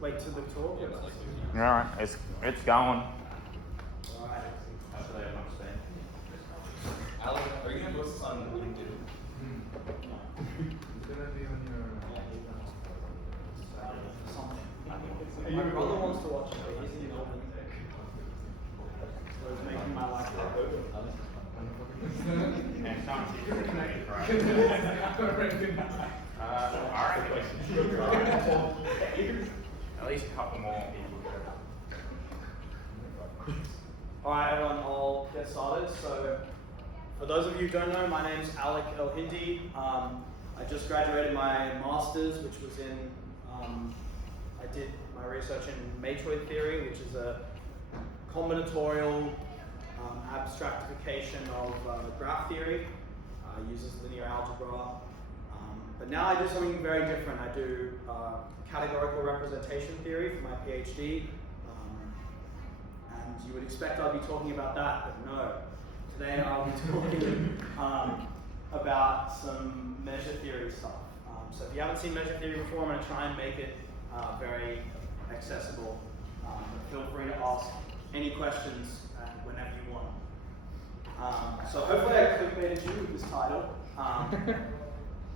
Wait to the talk? Yeah, it's like Alright, it's going. Alright. Hopefully I understand. Alan, are you gonna post this on LinkedIn? It's gonna be on your My brother wants to watch it, but he's in Melbourne. So it's making my life harder. Yeah, someone's here to make it right. At least a couple more people. Alright everyone, I'll get started. So, for those of you who don't know, my name's Alec El-Hindi. I just graduated my master's, which was in, I did my research in matroid theory, which is a combinatorial abstractification of graph theory. Uses linear algebra. But now I do something very different. I do categorical representation theory for my PhD. And you would expect I'd be talking about that, but no. Today I'll be talking about some measure theory stuff. So if you haven't seen measure theory before, I'm going to try and make it very accessible. Feel free to ask any questions whenever you want. So hopefully I clickbaited you with this title. I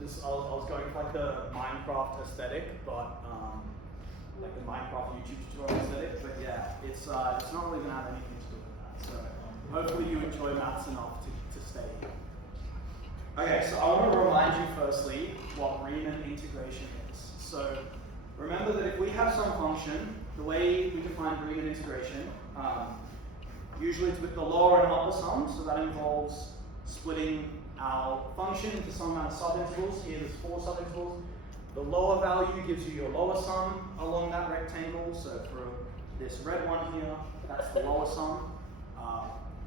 was going for like the Minecraft aesthetic, but like the Minecraft YouTube tutorial aesthetic. But yeah, it's not really going to have anything to do with that. So hopefully you enjoy maths enough to stay here. Okay, so I want to remind you firstly what Riemann integration is. So remember that if we have some function, the way we define Riemann integration, usually it's with the lower and upper sum, so that involves splitting our function into some amount of subintervals. Here there's 4 subintervals. The lower value gives you your lower sum along that rectangle. So for this red one here, that's the lower sum,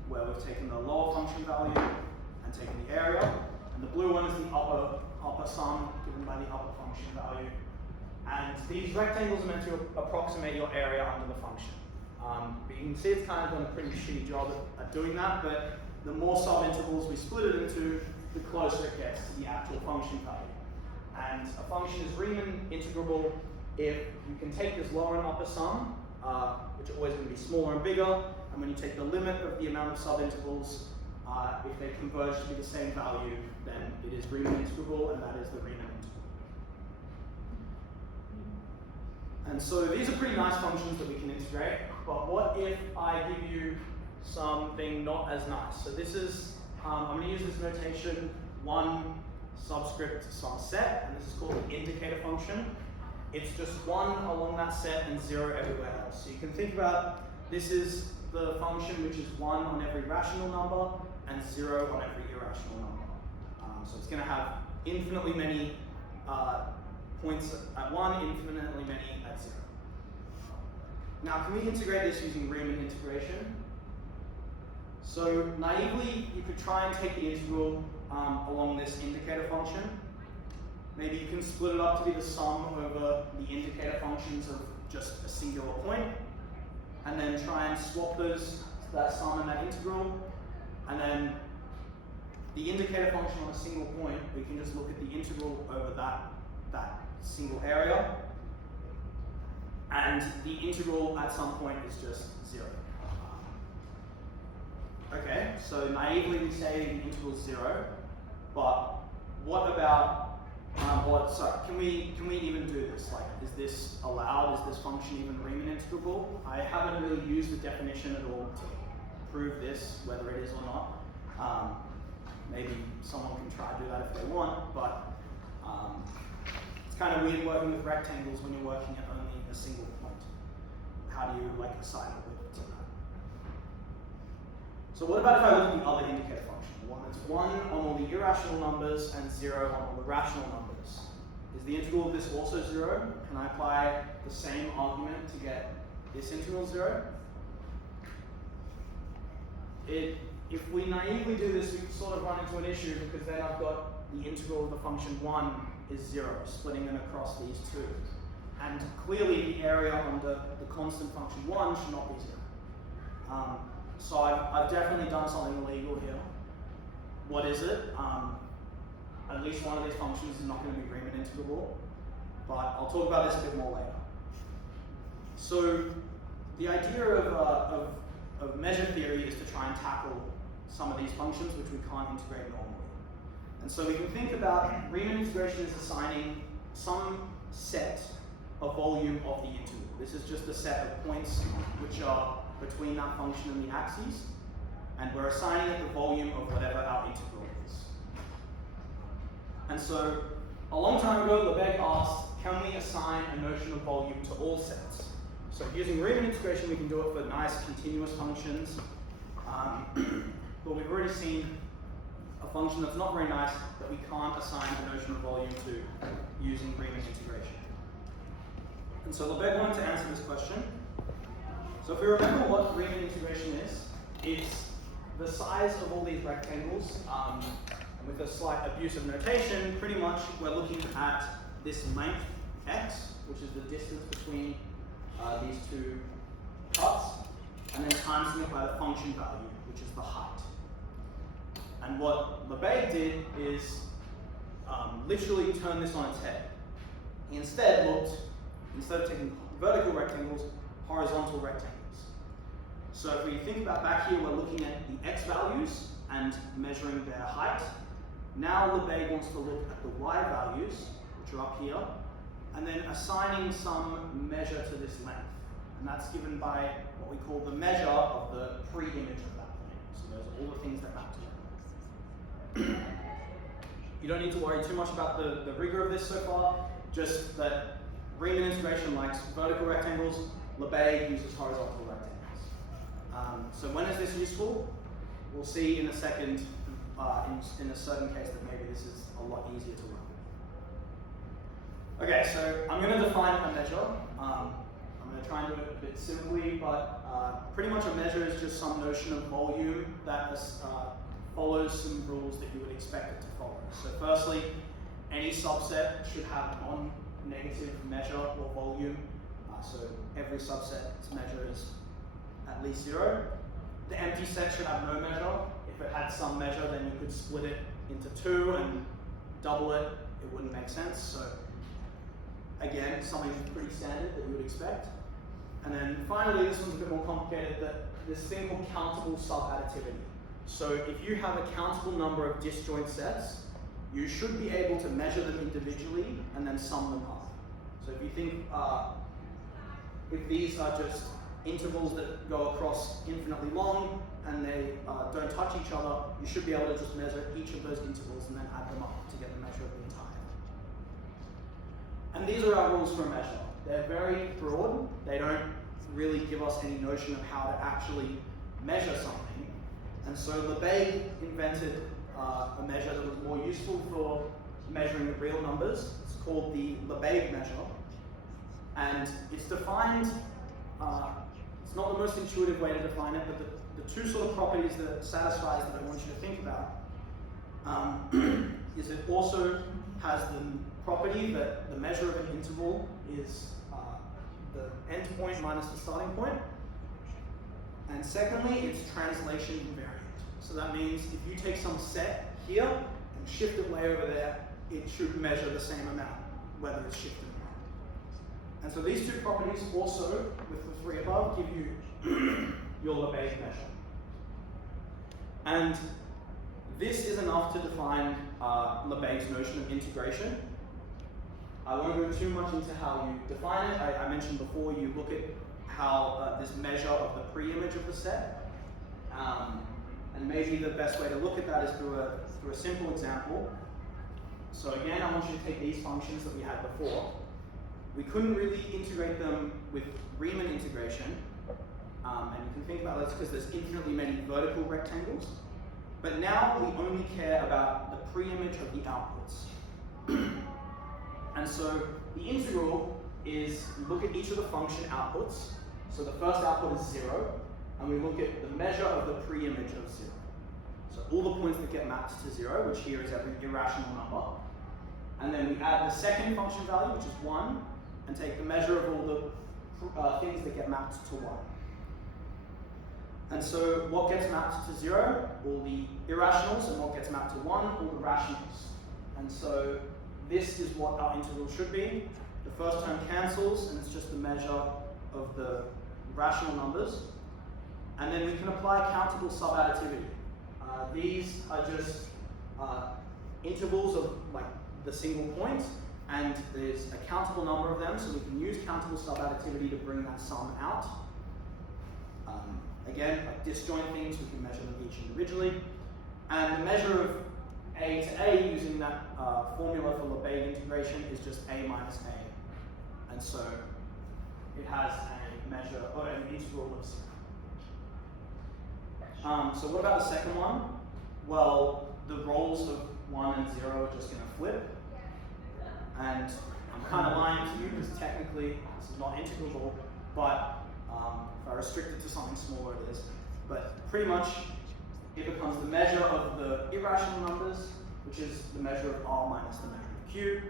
where we've taken the lower function value and taken the area. And the blue one is the upper sum given by the upper function value. And these rectangles are meant to approximate your area under the function. But you can see it's kind of done a pretty shitty job at doing that, but the more subintervals we split it into, the closer it gets to the actual function value. And a function is Riemann integrable if you can take this lower and upper sum, which are always going to be smaller and bigger, and when you take the limit of the amount of subintervals, if they converge to be the same value, then it is Riemann integrable, and that is the Riemann integral. And so these are pretty nice functions that we can integrate, but what if I give you something not as nice? So this is, I'm going to use this notation, 1 subscript some set, and this is called an indicator function. It's just 1 along that set and 0 everywhere else. So you can think about this is the function which is 1 on every rational number and 0 on every irrational number. So it's going to have infinitely many points at 1, infinitely many at 0. Now, can we integrate this using Riemann integration? So naively, you could try and take the integral along this indicator function. Maybe you can split it up to be the sum over the indicator functions of just a singular point, and then try and swap that sum and that integral, and then the indicator function on a single point, we can just look at the integral over that single area, and the integral at some point is just 0. Okay, so naively we say the integral is 0, but what about, can we even do this? Like, is this allowed? Is this function even Riemann integrable? I haven't really used the definition at all to prove this, whether it is or not. Maybe someone can try to do that if they want, but it's kind of weird working with rectangles when you're working at only a single point. How do you assign a width to that? So what about if I look at the other indicator function, the one that's 1 on all the irrational numbers and 0 on all the rational numbers? Is the integral of this also 0? Can I apply the same argument to get this integral 0? If we naively do this, we sort of run into an issue, because then I've got the integral of the function 1 is 0, splitting them across these two. And clearly the area under the constant function 1 should not be 0. So I've definitely done something illegal here. What is it? At least one of these functions is not going to be Riemann integrable, but I'll talk about this a bit more later. So the idea of measure theory is to try and tackle some of these functions which we can't integrate normally. And so we can think about Riemann integration as assigning some set of volume of the interval. This is just a set of points which are between that function and the axes, and we're assigning it the volume of whatever our integral is. And so a long time ago, Lebesgue asked, can we assign a notion of volume to all sets? So using Riemann integration, we can do it for nice continuous functions, but we've already seen a function that's not very nice that we can't assign a notion of volume to using Riemann integration. And so Lebesgue wanted to answer this question. So if we remember what Riemann integration is, it's the size of all these rectangles, and with a slight abuse of notation, pretty much we're looking at this length x, which is the distance between these two cuts, and then times something by the function value, which is the height. And what Lebesgue did is literally turn this on its head. He instead of taking vertical rectangles, horizontal rectangles. So if we think about back here, we're looking at the x values and measuring their height. Now Lebesgue wants to look at the y values, which are up here, and then assigning some measure to this length. And that's given by what we call the measure of the pre-image of that point. So those are all the things that map together. You don't need to worry too much about the rigor of this so far, just that Riemann integration likes vertical rectangles, Lebesgue uses horizontal rectangles. So when is this useful? We'll see in a second, in a certain case, that maybe this is a lot easier to run. Okay, so I'm going to define a measure. I'm going to try and do it a bit simply, but pretty much a measure is just some notion of volume that follows some rules that you would expect it to follow. So firstly, any subset should have non-negative measure or volume. So every subset's measure is at least 0. The empty set should have no measure. If it had some measure, then you could split it into 2 and double it. It wouldn't make sense. So again, something pretty standard that you would expect. And then finally, this one's a bit more complicated, this thing called countable subadditivity. So if you have a countable number of disjoint sets, you should be able to measure them individually and then sum them up. So if you think, if these are just intervals that go across infinitely long and they don't touch each other, you should be able to just measure each of those intervals and then add them up to get the measure of the entire. And these are our rules for a measure. They're very broad. They don't really give us any notion of how to actually measure something. And so Lebesgue invented a measure that was more useful for measuring the real numbers. It's called the Lebesgue measure. And it's defined, it's not the most intuitive way to define it, but the two sort of properties that it satisfies that I want you to think about is it also has the property that the measure of an interval is the end point minus the starting point. And secondly, it's translation invariant. So that means if you take some set here and shift it way over there, it should measure the same amount, whether it's shifted or not. And so these two properties also, with the three above, give you your Lebesgue measure. And this is enough to define Lebesgue's notion of integration. I won't go too much into how you define it. I mentioned before, you look at how this measure of the pre-image of the set. And maybe the best way to look at that is through a simple example. So again, I want you to take these functions that we had before. We couldn't really integrate them with Riemann integration. And you can think about this because there's infinitely many vertical rectangles. But now we only care about the pre-image of the outputs. And so the integral is, we look at each of the function outputs. So the first output is 0, and we look at the measure of the pre-image of 0. So all the points that get mapped to 0, which here is every irrational number. And then we add the second function value, which is 1, and take the measure of all the things that get mapped to 1. And so what gets mapped to 0? All the irrationals, and what gets mapped to 1? All the rationals. And so this is what our integral should be. The first term cancels, and it's just the measure of the rational numbers, and then we can apply countable subadditivity. These are just intervals of like the single point, and there's a countable number of them, so we can use countable subadditivity to bring that sum out. Again, like disjoint things, we can measure them each individually. And the measure of a to a using that formula for Lebesgue integration is just a minus a. And so it has a measure, or an integral of 0. So what about the second one? Well, the roles of 1 and 0 are just going to flip. And I'm kind of lying to you because technically this is not integrable, but if I restrict it to something smaller, it is. But pretty much it becomes the measure of the irrational numbers, which is the measure of R minus the measure of Q,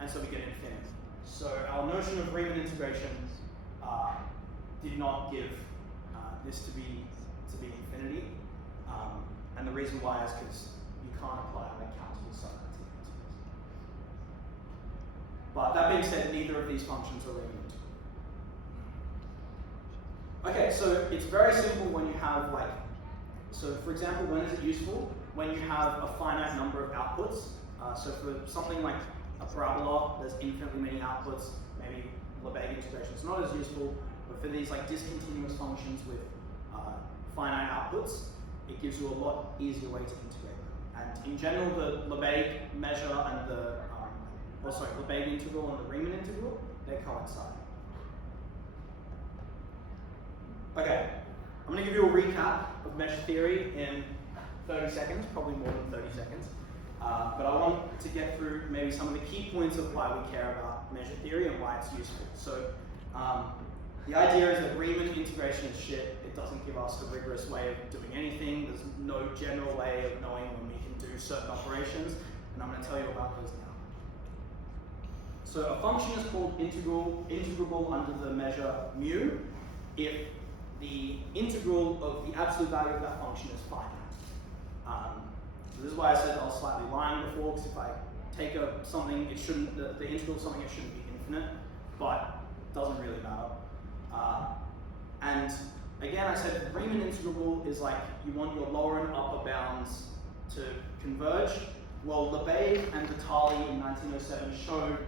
and so we get infinity. So our notion of Riemann integration did not give this to be infinity, and the reason why is because you can't apply like countable subadditivity to this. But that being said, neither of these functions are Riemann integral. Okay, so it's very simple when you have like, so for example, when is it useful? When you have a finite number of outputs. So for something like a parabola, there's infinitely many outputs, maybe Lebesgue integration is not as useful, but for these like discontinuous functions with finite outputs, it gives you a lot easier way to integrate them. And in general, the Lebesgue measure and the, Lebesgue integral and the Riemann integral, they coincide. Okay, I'm going to give you a recap of measure theory in 30 seconds, probably more than 30 seconds. But I want to get through maybe some of the key points of why we care about measure theory and why it's useful. So the idea is that Riemann integration is shit. It doesn't give us a rigorous way of doing anything. There's no general way of knowing when we can do certain operations, and I'm going to tell you about those now. So a function is called integrable under the measure mu if the integral of the absolute value of that function is finite. So this is why I said I was slightly lying before, because if I take something, it shouldn't, the integral of something, it shouldn't be infinite, but it doesn't really matter. And again, I said Riemann integrable is like you want your lower and upper bounds to converge. Well, Lebesgue and Vitali in 1907 showed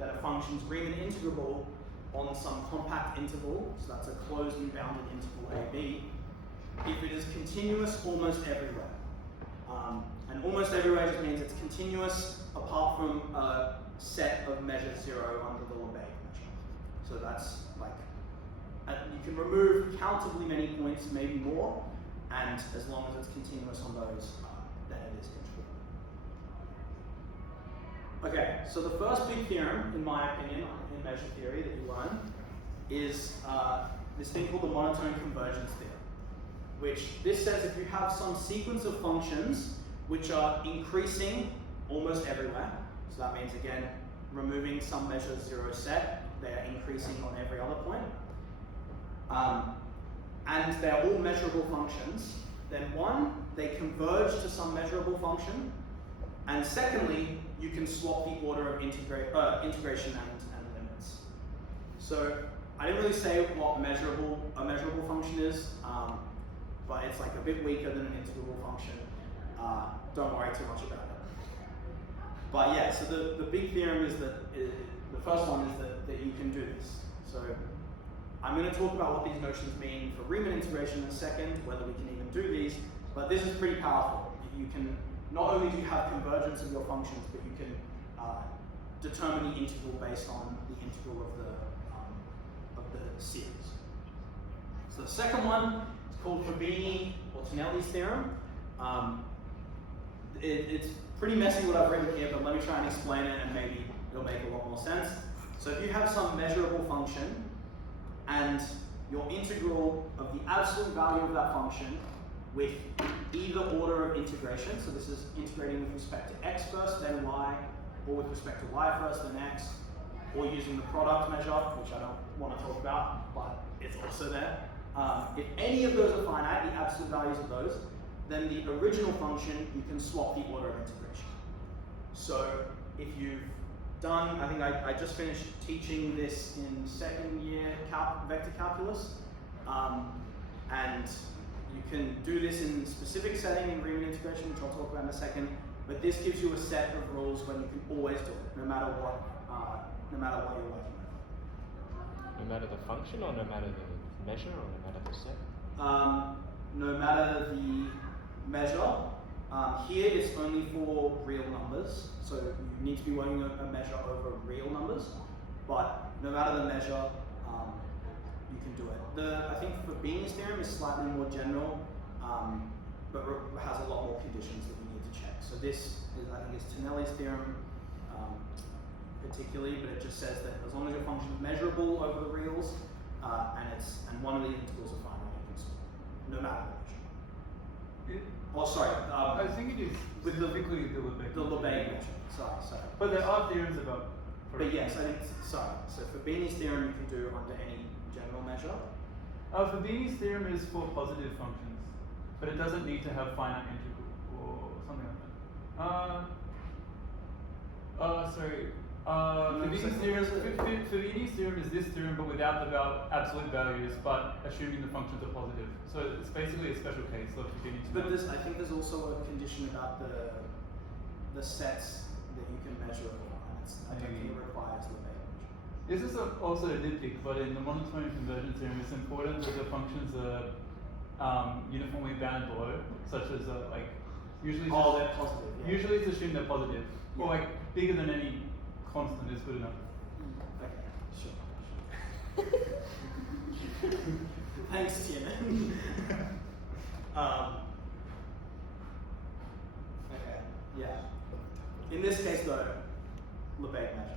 that a function's Riemann integrable on some compact interval, so that's a closed and bounded interval AB, if it is continuous almost everywhere. And almost everywhere just means it's continuous apart from a set of measure 0 under the Lebesgue measure. So that's like, you can remove countably many points, maybe more, and as long as it's continuous on those, then it is integrable. Okay, so the first big theorem, in my opinion, in measure theory that you learn, is this thing called the monotone convergence theorem, which this says if you have some sequence of functions which are increasing almost everywhere, so that means again, removing some measure 0 set, they're increasing on every other point, and they're all measurable functions, then one, they converge to some measurable function, and secondly, you can swap the order of integration and limits. So I didn't really say what a measurable function is, but it's like a bit weaker than an integrable function. Don't worry too much about it. But yeah, so the big theorem is that, the first one is that you can do this. So I'm going to talk about what these notions mean for Riemann integration in a second, whether we can even do these, but this is pretty powerful. You can, not only do you have convergence of your functions, but you can determine the integral based on the integral of the series. So the second one is called Fabini or Tonelli's theorem. It's pretty messy what I've written here, but let me try and explain it and maybe it'll make a lot more sense. So if you have some measurable function and your integral of the absolute value of that function with either order of integration, so this is integrating with respect to x first, then y, or with respect to y first, then x, or using the product measure, which I don't want to talk about, but it's also there. If any of those are finite, the absolute values of those, then the original function, you can swap the order of integration. So if you've done, I think I just finished teaching this in second year vector calculus. And you can do this in specific setting in Riemann integration, which I'll talk about in a second. But this gives you a set of rules when you can always do it, no matter what you're working with. No matter the function, or no matter the measure, or no matter the set? No matter the measure. Here it's only for real numbers, so you need to be working a measure over real numbers. But no matter the measure, you can do it. I think Fabini's theorem is slightly more general, but has a lot more conditions that we need to check. So this is, I think, is Tonelli's theorem, particularly, but it just says that as long as your function is measurable over the reals, and one of the integrals are finite, no matter the measure. Oh, sorry. I think it is with specifically the Lebesgue. The Lebesgue measure. Sorry. But there are theorems about. But yes, I think sorry. So Fabini's theorem you can do under any general measure. Fabini's theorem is for positive functions, but it doesn't need to have finite integral or something like that. Fabini's theorem is this theorem, but without the absolute values, but assuming the functions are positive. So it's basically a special case of Fabini's theorem. But I think there's also a condition about the sets that you can measure, and I don't think it requires Lebesgue measure. This is also a nitpick, but in the monotonic convergence theorem, it's important that the functions are uniformly bound below, such as usually. They're positive. Yeah. Usually it's assumed they're positive, or bigger than any constant is good enough. Okay, sure. Thanks, Tiernan. Okay, yeah. In this case, though, Lebesgue measure.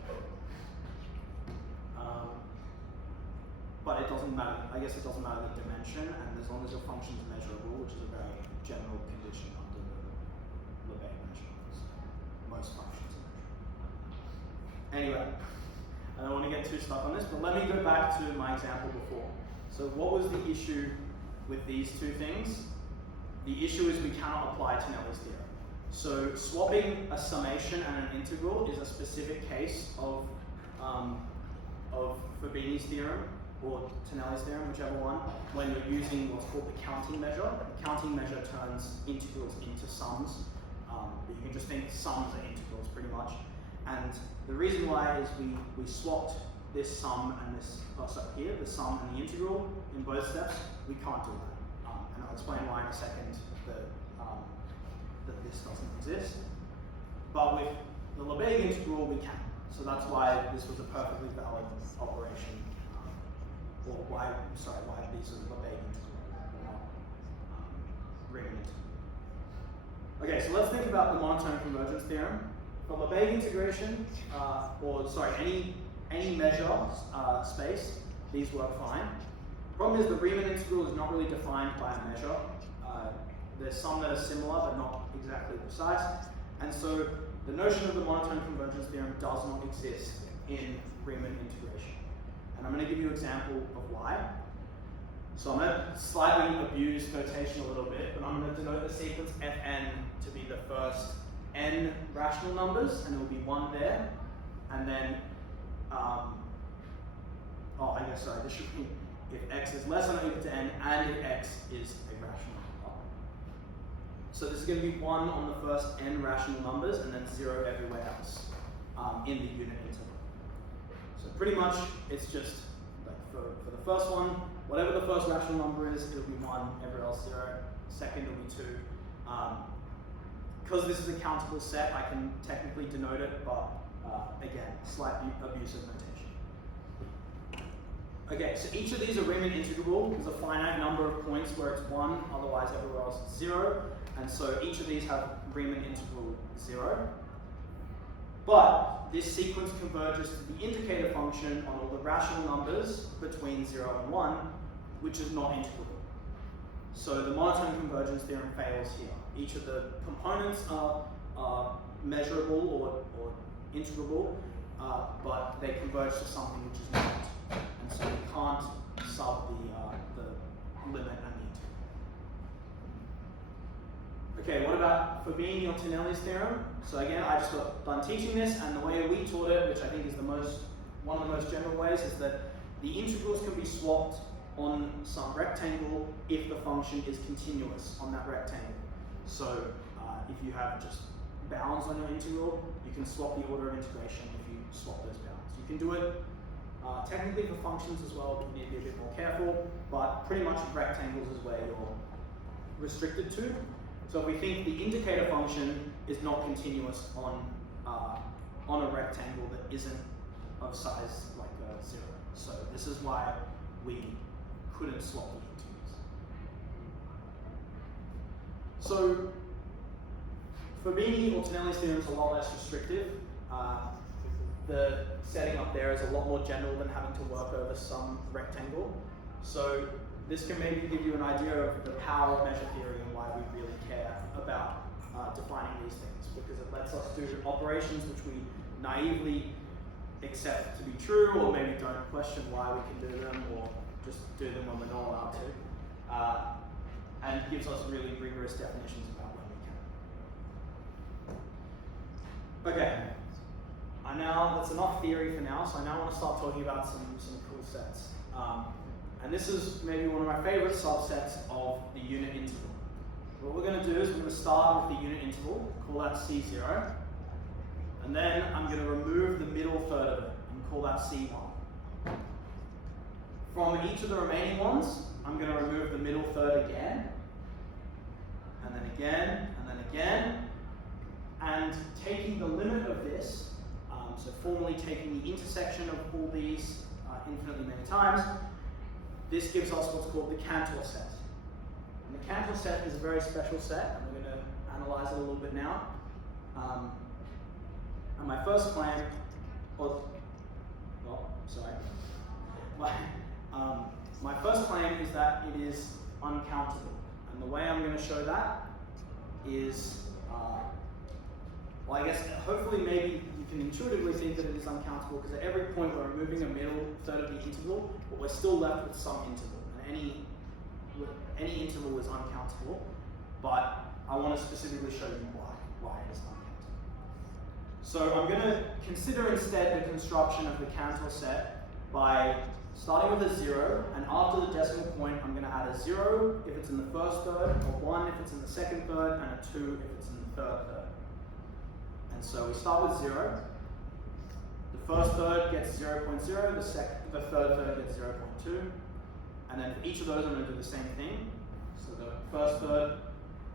But it doesn't matter. I guess it doesn't matter the dimension, and as long as your function is measurable, which is a very general condition under the Lebesgue measure. Most functions are measurable. Anyway, I don't want to get too stuck on this, but let me go back to my example before. So what was the issue with these two things? The issue is we cannot apply Tonelli's theorem. So swapping a summation and an integral is a specific case of Fabini's theorem or Tonelli's theorem, whichever one, when you're using what's called the counting measure. The counting measure turns integrals into sums, but you can just think sums are integrals pretty much. And the reason why is we swapped this sum and this, here, the sum and the integral in both steps. We can't do that. And I'll explain why in a second that this doesn't exist. But with the Lebesgue integral, we can. So that's why this was a perfectly valid operation. Or why these are the Lebesgue integral, not Riemann integral. Okay, so let's think about the monotone convergence theorem. For Lebesgue integration, any measure space, these work fine. The problem is the Riemann integral is not really defined by a measure. There's some that are similar, but not exactly precise. And so the notion of the monotone convergence theorem does not exist in Riemann integration. And I'm going to give you an example of why. So I'm going to slightly abuse notation a little bit, but I'm going to denote the sequence Fn to be the first n rational numbers, and there will be one there, and then, this should be if x is less than or equal to n, and if x is a rational number. So this is going to be 1 on the first n rational numbers, and then 0 everywhere else in the unit interval. So pretty much, it's just, for the first one, whatever the first rational number is, it'll be 1, everywhere else 0, second will be 2. Because this is a countable set, I can technically denote it, but again, slightly abusive notation. Okay, so each of these are Riemann integrable. There's a finite number of points where it's 1, otherwise everywhere else is 0. And so each of these have Riemann integral 0. But this sequence converges to the indicator function on all the rational numbers between 0 and 1, which is not integrable. So the monotone convergence theorem fails here. Each of the components are measurable or integrable, but they converge to something which is not. And so we can't sub the limit and the integral. Okay, what about Fabini or Tonelli's theorem. So again, I just got done teaching this, and the way we taught it, which I think is one of the most general ways, is that the integrals can be swapped on some rectangle if the function is continuous on that rectangle. So if you have just bounds on your integral, you can swap the order of integration if you swap those bounds. You can do it technically for functions as well, but you need to be a bit more careful, but pretty much rectangles is where you're restricted to. So if we think the indicator function is not continuous on a rectangle that isn't of size like 0. So this is why we couldn't swap the integrals. So Fabini or Tonelli's theorem is a lot less restrictive. The setting up there is a lot more general than having to work over some rectangle. So this can maybe give you an idea of the power of measure theory and why we really care about defining these things, because it lets us do operations which we naively accept to be true, or maybe don't question why we can do them, or just do them when we're not allowed to, and gives us really rigorous definitions about when we can. Okay, that's enough theory for now, so I now want to start talking about some cool sets. And this is maybe one of my favorite subsets of the unit interval. What we're going to do is we're going to start with the unit interval, call that C0, and then I'm going to remove the middle third of it and call that C1. From each of the remaining ones, I'm going to remove the middle third again, and then again, and then again, and taking the limit of this, so formally taking the intersection of all these infinitely many times, this gives us what's called the Cantor set. And the Cantor set is a very special set, and we're going to analyze it a little bit now. And my first claim, my first claim is that it is uncountable. And the way I'm going to show that is, I guess hopefully maybe you can intuitively think that it is uncountable, because at every point we're removing a middle third of the integral, but we're still left with some interval. And any interval is uncountable, but I want to specifically show you why it is uncountable. So I'm going to consider instead the construction of the Cantor set by starting with a 0, and after the decimal point I'm going to add a 0 if it's in the first third, or 1 if it's in the second third, and a 2 if it's in the third third. And so we start with 0. The first third gets 0.0, the third third gets 0.2, and then for each of those I'm going to do the same thing. So the first third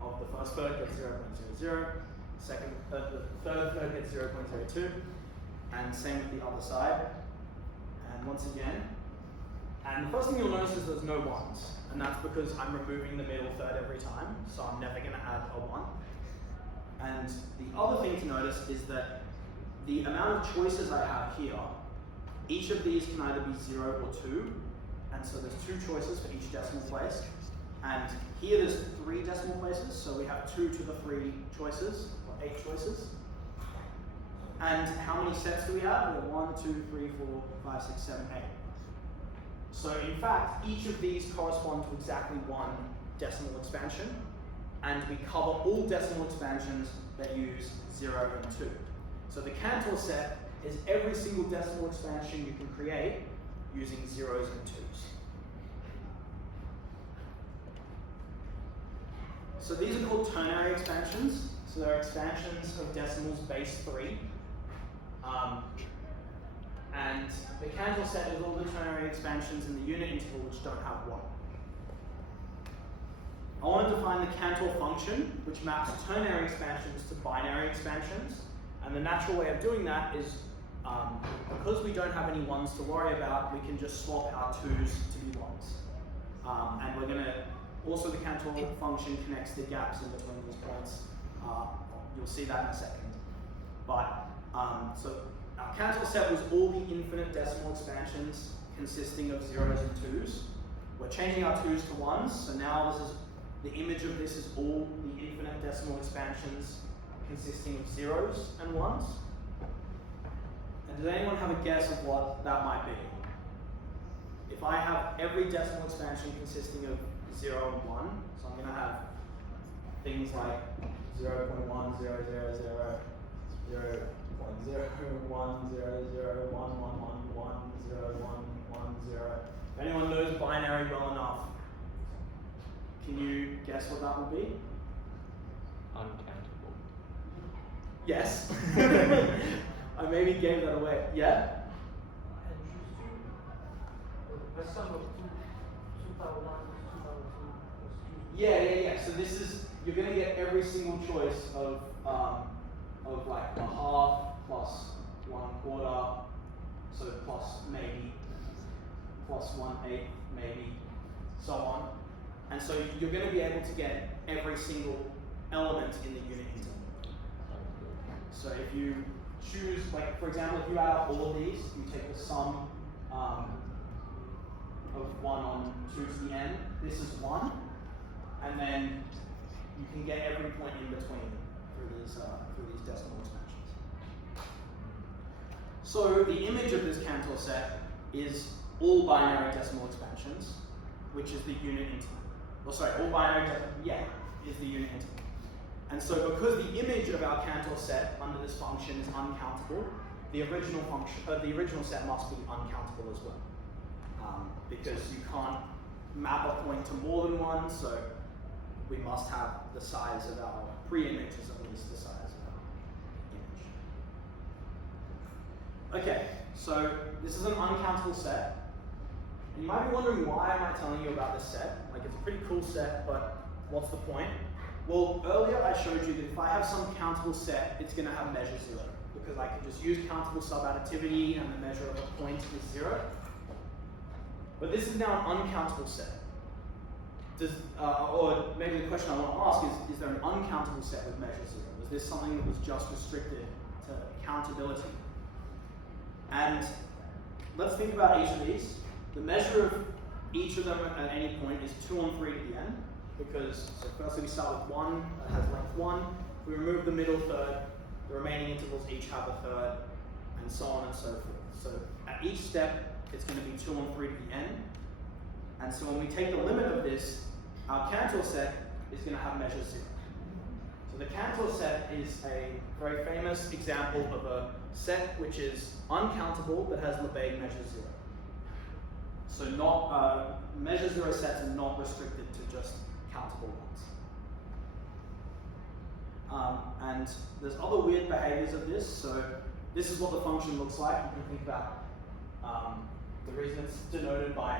of the first third gets 0.00, the third third gets 0.02, and same with the other side. And once again, and the first thing you'll notice is there's no 1s, and that's because I'm removing the middle third every time, so I'm never going to add a 1. And the other thing to notice is that the amount of choices I have here, each of these can either be 0 or 2, and so there's 2 choices for each decimal place. And here there's 3 decimal places, so we have 2 to the 3 choices, or 8 choices. And how many sets do we have? We have 1, 2, 3, 4, 5, 6, 7, 8. So in fact, each of these correspond to exactly 1 decimal expansion, and we cover all decimal expansions that use 0 and 2. So the Cantor set is every single decimal expansion you can create using 0s and 2s. So these are called ternary expansions. So they're expansions of decimals base 3. And the Cantor set is all the ternary expansions in the unit interval which don't have 1. I want to define the Cantor function, which maps ternary expansions to binary expansions. And the natural way of doing that is, because we don't have any 1s to worry about, we can just swap our 2s to be 1s. And we're going to, also the Cantor function connects the gaps in between these points. You'll see that in a second. But, so our Cantor set was all the infinite decimal expansions consisting of 0s and 2s. We're changing our 2s to 1s, so now this is, the image of this is all the infinite decimal expansions consisting of 0s and 1s. And does anyone have a guess of what that might be? If I have every decimal expansion consisting of 0 and 1, so I'm going to have things like 0.1, 0, 0, 0, 0.0, 1, 0, 0, 1, 1, 1, 1, 0, 1, 1, 0. If anyone knows binary well enough, can you guess what that will be? Uncountable. Yes. I maybe gave that away. Yeah? Yeah. So this is, you're going to get every single choice of like a half plus 1/4, so plus maybe, plus 1/8 maybe, so on. And so you're going to be able to get every single element in the unit interval. So if you choose, like for example, if you add up all of these, you take the sum of 1 on 2 to the n, this is 1, and then you can get every point in between through these decimal expansions. So the image of this Cantor set is all binary decimal expansions, which is the unit interval. Well, sorry, all binary is the unit interval. And so because the image of our Cantor set under this function is uncountable, the original set must be uncountable as well. Because you can't map a point to more than one, so we must have the size of our pre-image is at least the size of our image. Okay, so this is an uncountable set. And you might be wondering, why am I telling you about this set? Like, it's a pretty cool set, but what's the point? Well, earlier I showed you that if I have some countable set, it's going to have measure 0, because I can just use countable subadditivity and the measure of a point is 0. But this is now an uncountable set. Or maybe the question I want to ask is there an uncountable set with measure 0? Was this something that was just restricted to countability? And let's think about each of these. The measure of each of them at any point is 2 on 3 to the n, because, so firstly we start with 1 that has length 1. We remove the middle third, the remaining intervals each have a third, and so on and so forth. So at each step, it's going to be 2 on 3 to the n. And so when we take the limit of this, our Cantor set is going to have measure 0. So the Cantor set is a very famous example of a set which is uncountable but has Lebesgue measure 0. So measure 0 sets are not restricted to just countable ones. And there's other weird behaviors of this. So this is what the function looks like. You can think about the reason it's denoted by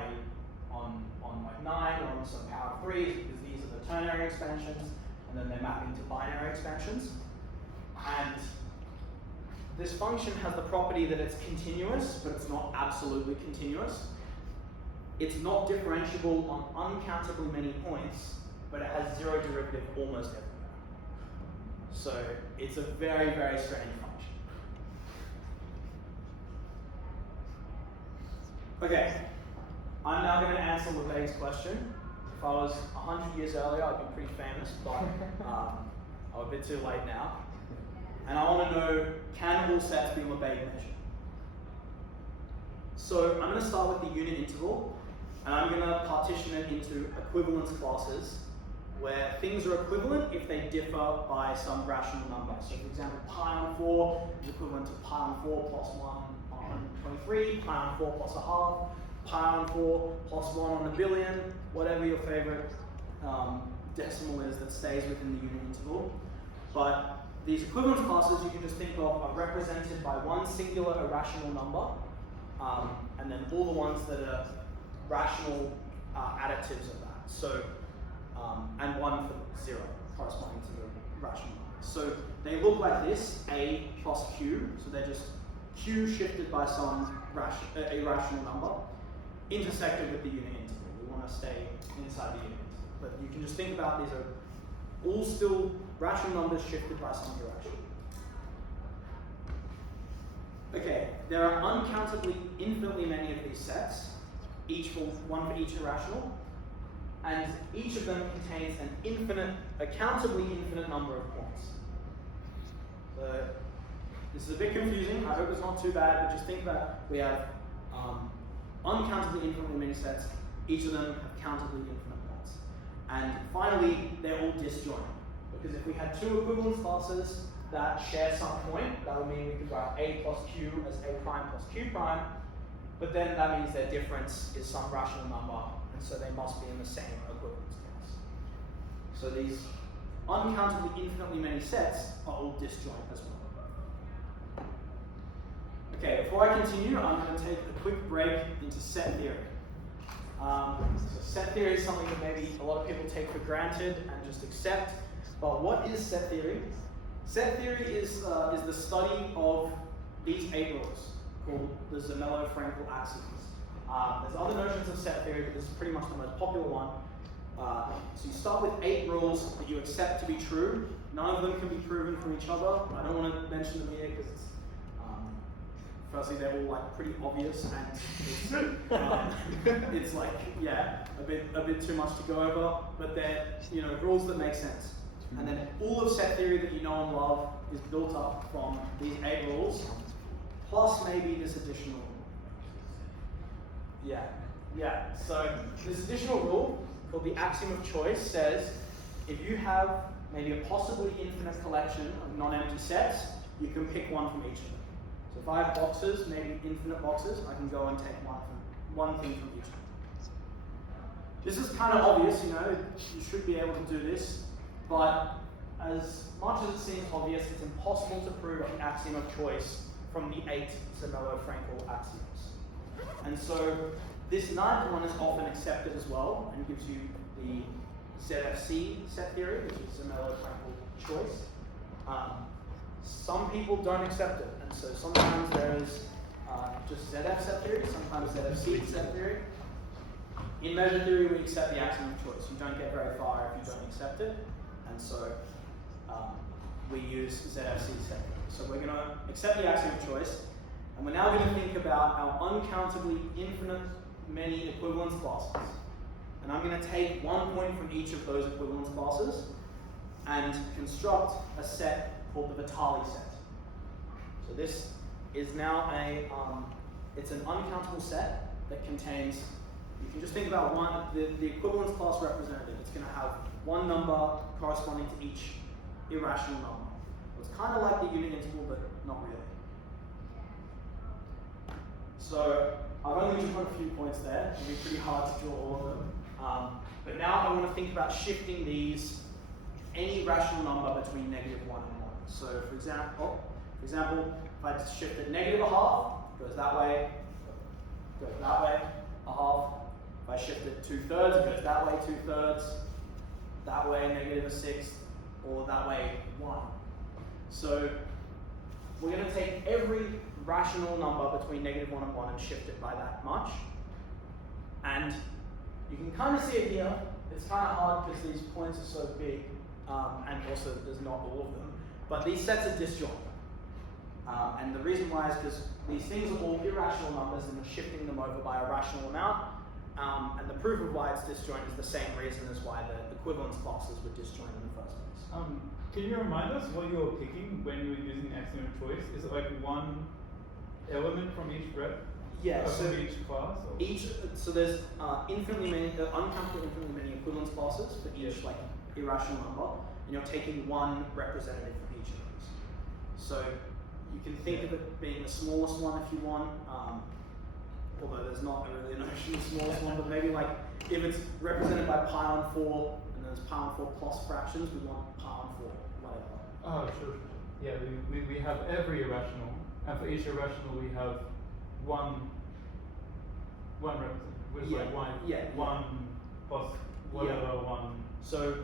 on like 9 or on some power of 3 is because these are the ternary expansions, and then they're mapping to binary expansions. And this function has the property that it's continuous, but it's not absolutely continuous. It's not differentiable on uncountably many points, but it has 0 derivative almost everywhere. So it's a very, very strange function. Okay, I'm now going to answer Lebesgue's question. If I was 100 years earlier, I'd be pretty famous, but I'm a bit too late now. And I want to know, can all sets be Lebesgue measured? So I'm going to start with the unit interval, and I'm going to partition it into equivalence classes, where things are equivalent if they differ by some rational number. So for example, pi on 4 is equivalent to pi on 4 plus 1 on 23, pi on 4 plus a half, pi on 4 plus 1 on a billion, whatever your favorite decimal is that stays within the unit interval. But these equivalence classes you can just think of are represented by one singular irrational number, and then all the ones that are rational additives of that. So, and one for 0, corresponding to the rational number. So they look like this, A plus Q, so they're just Q shifted by some irrational number, intersected with the unit interval. We want to stay inside the unit interval. But you can just think about these are all still rational numbers shifted by some irrational. Okay, there are uncountably infinitely many of these sets, one for each irrational, and each of them contains an countably infinite number of points. So this is a bit confusing. I hope it's not too bad, but just think about we have uncountably infinitely many sets. Each of them have countably infinite points. And finally, they're all disjoint. Because if we had two equivalence classes that share some point, that would mean we could write a plus q as a prime plus q prime, but then that means their difference is some rational number, and so they must be in the same equivalence class. So these uncountably infinitely many sets are all disjoint as well. Okay, before I continue, I'm going to take a quick break into set theory. So set theory is something that maybe a lot of people take for granted and just accept, but what is set theory? Set theory is the study of these 8 rules called the Zermelo-Fraenkel axioms. There's other notions of set theory, but this is pretty much the most popular one. So you start with 8 rules that you accept to be true. None of them can be proven from each other. I don't want to mention them here because it's firstly they're all like pretty obvious, and it's like, yeah, a bit too much to go over. But they're rules that make sense. And then all of set theory that you know and love is built up from these 8 rules, plus maybe this additional rule. Yeah. So this additional rule, called the axiom of choice, says if you have maybe a possibly infinite collection of non-empty sets, you can pick one from each of them. So if I have boxes, maybe infinite boxes, I can go and take one thing from each of them. This is kind of obvious, you should be able to do this, but as much as it seems obvious, it's impossible to prove the axiom of choice from the 8 Zermelo-Fraenkel axioms. And so this 9th one is often accepted as well and gives you the ZFC set theory, which is Zermelo-Fraenkel choice. Some people don't accept it, and so sometimes there is just ZF set theory, sometimes ZFC set theory. In measure theory, we accept the axiom of choice. You don't get very far if you don't accept it, and so we use ZFC set theory. So we're going to accept the axiom of choice, and we're now going to think about our uncountably infinite many equivalence classes. And I'm going to take 1 point from each of those equivalence classes and construct a set called the Vitali set. So this is now it's an uncountable set that contains, you can just think about the equivalence class representative. It's going to have one number corresponding to each irrational number. It's kind of like the unit interval, but not really. So I've only just put a few points there. It'll be pretty hard to draw all of them. But now I want to think about shifting these, any rational number between -1 and 1. So for example, if I shift it -1/2, goes that way, a half. If I shift it 2/3, it goes that way 2/3, that way -1/6, or that way 1. So we're going to take every rational number between -1 and 1 and shift it by that much. And you can kind of see it here. It's kind of hard because these points are so big, and also there's not all of them. But these sets are disjoint. And the reason why is because these things are all irrational numbers and we're shifting them over by a rational amount. And the proof of why it's disjoint is the same reason as why the equivalence classes were disjoint in the first place. Can you remind us what you're picking when you're using the axiom of choice? Is it like one element from each rep? Yeah, so from each class? Or? So there's infinitely many, uncountably infinitely many equivalence classes for each like irrational number, and you're taking one representative from each of those. So you can think of it being the smallest one if you want, although there's not really a notion of smallest one, but maybe like if it's represented by pi on 4 and there's pi on 4 plus fractions, we want pi on 4, whatever. Oh, sure. Yeah, we have every irrational, and for each irrational we have one representative, which is like one plus whatever one. So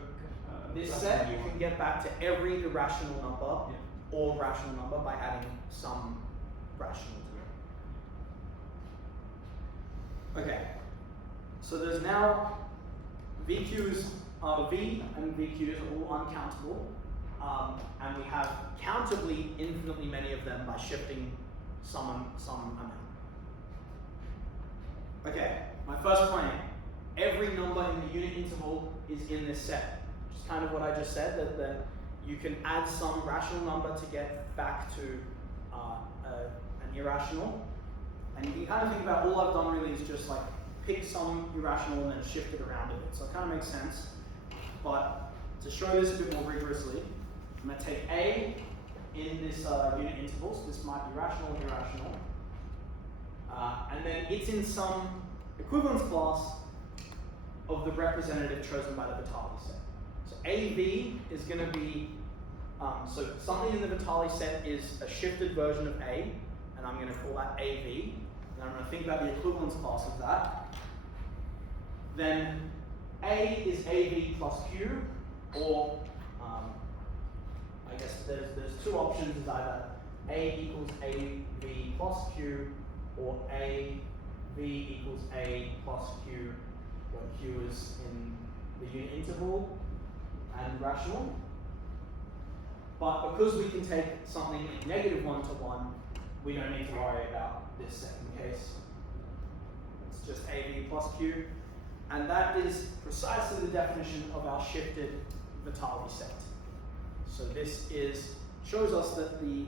this set you can get back to every irrational number or rational number by adding some rational to it. Okay, so there's now VQs, V and VQs are all uncountable, and we have countably infinitely many of them by shifting some amount. Okay, my first claim, every number in the unit interval is in this set, which is kind of what I just said, that you can add some rational number to get back to an irrational. And you can kind of think about all I've done really is just like pick some irrational and then shift it around a bit. So it kind of makes sense. But to show this a bit more rigorously, I'm going to take A in this unit interval, so this might be rational or irrational, and then it's in some equivalence class of the representative chosen by the Vitali set. So AV is going to be, so something in the Vitali set is a shifted version of A, and I'm going to call that AV, and I'm going to think about the equivalence class of that. Then A is AV plus Q, or I guess there's two options, is either A equals AV plus Q, or AV equals A plus Q, where Q is in the unit interval and rational. But because we can take something in negative 1 to 1, we don't need to worry about this second case. It's just AV plus Q. And that is precisely the definition of our shifted Vitali set. So this shows us that the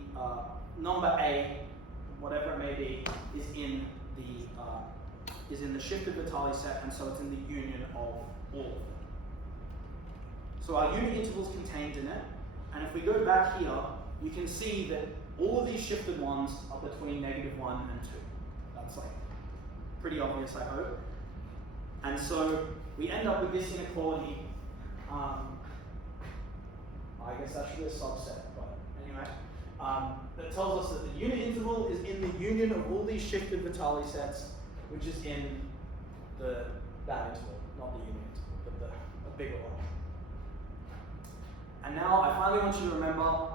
number A, whatever it may be, is in the shifted Vitali set, and so it's in the union of all of them. So our unit interval's contained in it, and if we go back here, you can see that all of these shifted ones are between -1 and 2. That's like pretty obvious, I hope. And so we end up with this inequality. I guess that should be a subset, but anyway, that tells us that the unit interval is in the union of all these shifted Vitali sets, which is in that interval, not the unit interval, but a bigger one. And now I finally want you to remember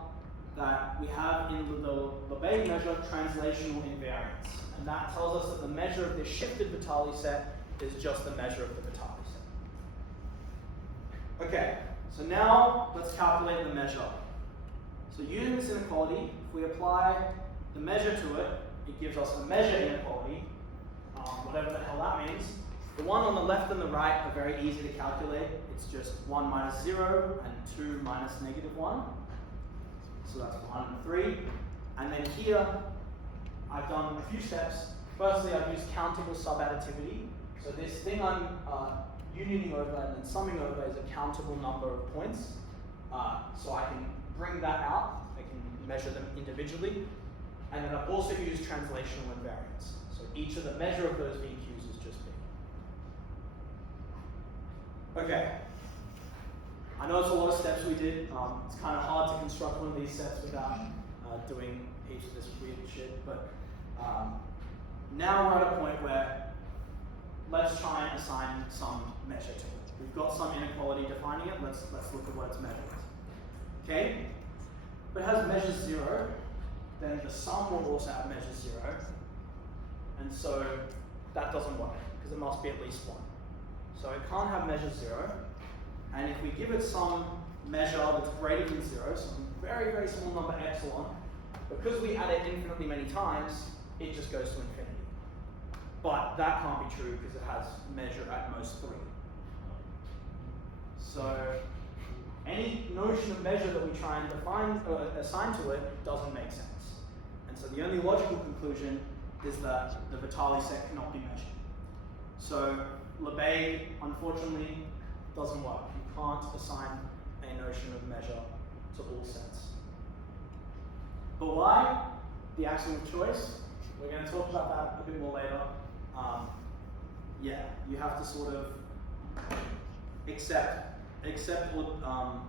that we have in the Lebesgue measure translational invariance, and that tells us that the measure of this shifted Vitali set is just the measure of the Vitali set. Okay, so now let's calculate the measure. So using this inequality, if we apply the measure to it, it gives us a measure inequality, whatever the hell that means. The one on the left and the right are very easy to calculate. It's just 1 minus 0 and 2 minus -1. So that's 1 and 3. And then here, I've done a few steps. Firstly, I've used countable subadditivity. So this thing I'm unioning over and then summing over is a countable number of points. So I can bring that out. I can measure them individually. And then I've also used translational invariance. So each of the measure of those VQs is just B. Okay. I know it's a lot of steps we did. It's kind of hard to construct one of these sets without doing heaps of this weird shit. But now we're at a point where let's try and assign some measure to it. We've got some inequality defining it. Let's look at what it's measured. Okay? If it has measure 0, then the sum will also have measure 0. And so that doesn't work, because it must be at least 1. So it can't have measure 0. And if we give it some measure that's greater than 0, some very, very small number epsilon, because we add it infinitely many times, it just goes to infinity. But that can't be true because it has measure at most 3. So any notion of measure that we try and define or assign to it doesn't make sense. And so the only logical conclusion is that the Vitali set cannot be measured. So Lebesgue, unfortunately, doesn't work. You can't assign a notion of measure to all sets. But why? The axiom of choice. We're going to talk about that a bit more later. Yeah, you have to sort of accept or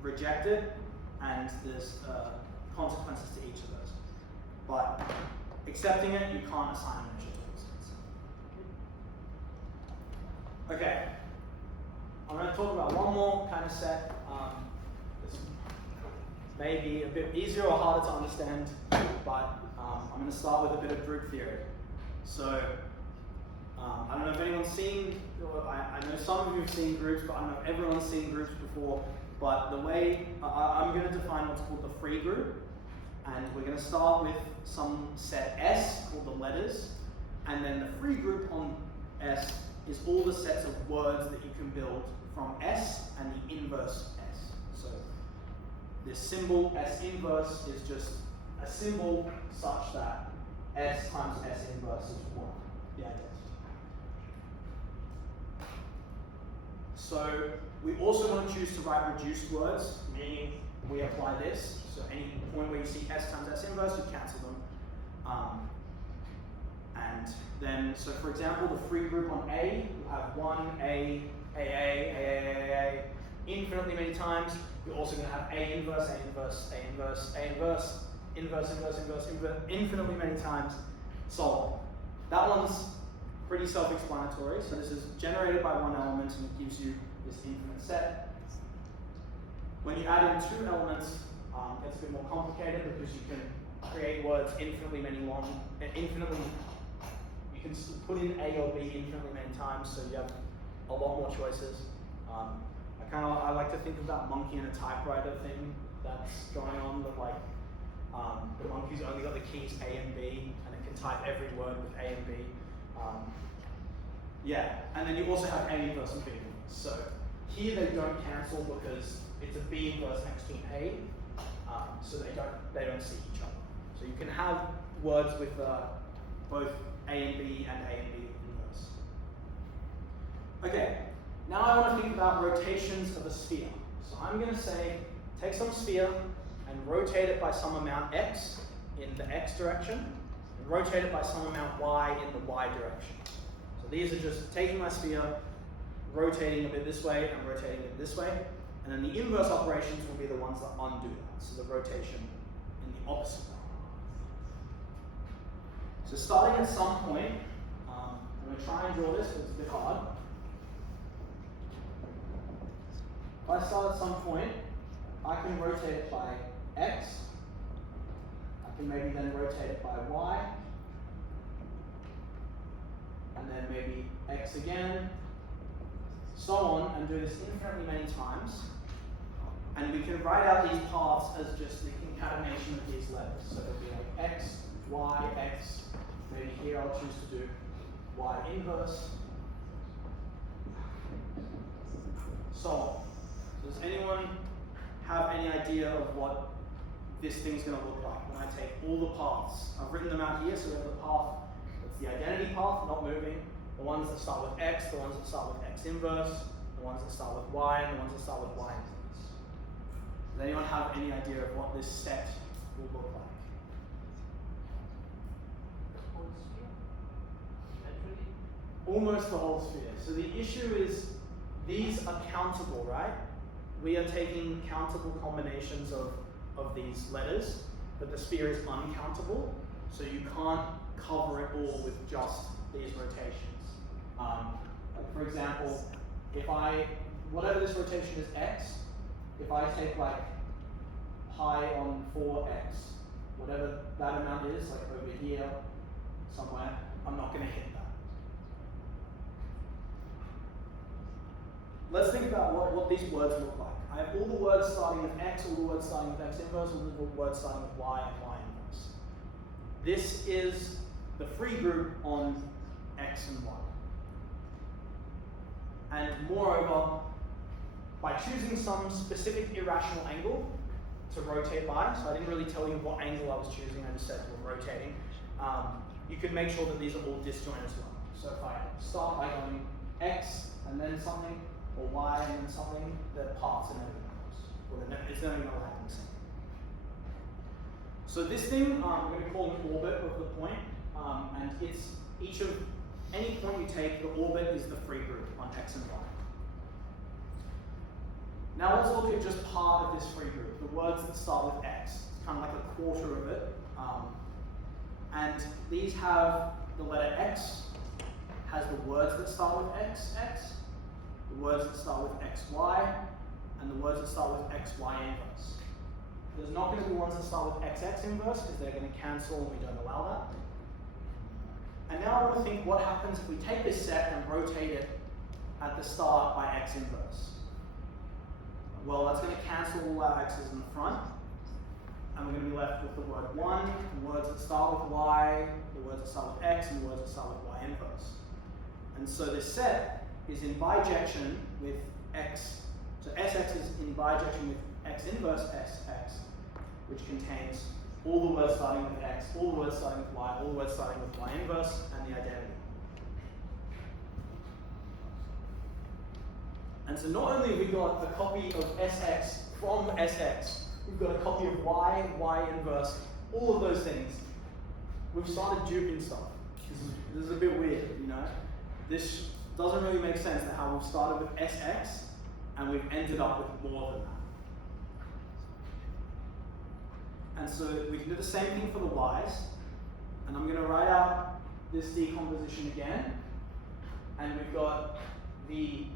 reject it, and there's consequences to each of those. But accepting it, you can't assign a measure to all sets. Okay. I'm going to talk about one more kind of set. This may be a bit easier or harder to understand, but I'm going to start with a bit of group theory. So, I don't know if anyone's seen, I know some of you have seen groups, but I don't know if everyone's seen groups before. But the way, I'm going to define what's called the free group. And we're going to start with some set S called the letters. And then the free group on S is all the sets of words that you can build from S and the inverse S. So this symbol S inverse is just a symbol such that S times S inverse is 1, the identity. So we also want to choose to write reduced words, meaning we apply this. So any point where you see S times S inverse, you cancel them. And then, so for example, the free group on A will have 1A, AA, infinitely many times. You're also going to have A inverse, A inverse, A inverse, A inverse, inverse, inverse, inverse, inverse, infinitely many times, so on. That one's pretty self-explanatory. So this is generated by one element and it gives you this infinite set. When you add in two elements, it gets a bit more complicated because you can create words infinitely many long, you can put in A or B infinitely many times, so you have a lot more choices. I like to think of that monkey in a typewriter thing that's going on with like, the monkey's only got the keys A and B, and it can type every word with A and B. Yeah, and then you also have A inverse and B inverse. So here they don't cancel because it's a B inverse next to an A, so they don't see each other. So you can have words with both A and B and A and B inverse. Okay, now I want to think about rotations of a sphere. So I'm going to say, take some sphere and rotate it by some amount x in the x direction, and rotate it by some amount y in the y direction. So these are just taking my sphere, rotating a bit this way and rotating it this way, and then the inverse operations will be the ones that undo that, so the rotation in the opposite way. So starting at some point, I'm going to try and draw this, but it's a bit hard. If I start at some point, I can rotate it by x, I can maybe then rotate it by y, and then maybe x again, so on, and do this infinitely many times. And we can write out these paths as just the concatenation of these letters. So it'll be like x, y, x, maybe here I'll choose to do y inverse, so on. Does anyone have any idea of what this thing's going to look like when I take all the paths? I've written them out here, so we have the path that's the identity path, not moving, the ones that start with x, the ones that start with x inverse, the ones that start with y, and the ones that start with y inverse. Does anyone have any idea of what this set will look like? Almost the whole sphere. So the issue is these are countable, right? We are taking countable combinations of these letters, but the sphere is uncountable, so you can't cover it all with just these rotations. Like for example, if whatever this rotation is x, if I take like pi on 4x, whatever that amount is, like over here somewhere, I'm not going to hit that. Let's think about what these words look like. I have all the words starting with x, all the words starting with x inverse, all the words starting with y and y inverse. This is the free group on x and y. And moreover, by choosing some specific irrational angle to rotate by, so I didn't really tell you what angle I was choosing, I just said we're rotating, you can make sure that these are all disjoint as well. So if I start by going x and then something, or y and then something, the paths are never going to cross. Or it's never going to land in the same. So this thing, I'm going to call an orbit of the point, and it's each of any point you take, the orbit is the free group on x and y. Now let's look at just part of this free group, the words that start with x. It's kind of like a quarter of it. And these have the letter x, has the words that start with x, the words that start with xy, and the words that start with xy inverse. There's not going to be ones that start with xx inverse because they're going to cancel and we don't allow that. And now I want to think what happens if we take this set and rotate it at the start by x inverse. Well, that's going to cancel all our x's in the front, and we're going to be left with the word 1, the words that start with y, the words that start with x, and the words that start with y inverse. And so this set is in bijection with x. So Sx is in bijection with x inverse Sx, which contains all the words starting with x, all the words starting with y, all the words starting with y inverse, and the identity. And so not only have we got a copy of Sx from Sx, we've got a copy of y, y inverse, all of those things. We've started duping stuff. This is a bit weird, you know? This doesn't really make sense that how we've started with Sx and we've ended up with more than that. And so we can do the same thing for the y's. And I'm going to write out this decomposition again. And we've got the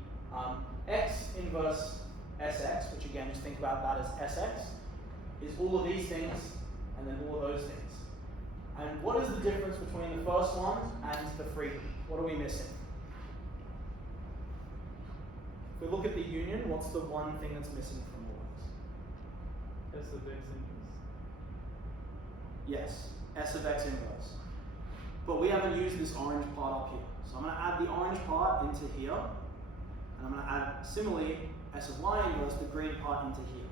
x inverse Sx, which again, just think about that as Sx, is all of these things and then all of those things. And what is the difference between the first one and the free group? What are we missing? If we look at the union, what's the one thing that's missing from all of this? S of x inverse. Yes, S of x inverse. But we haven't used this orange part up here. So I'm going to add the orange part into here. And I'm going to add, similarly, S of y inverse, the green part into here.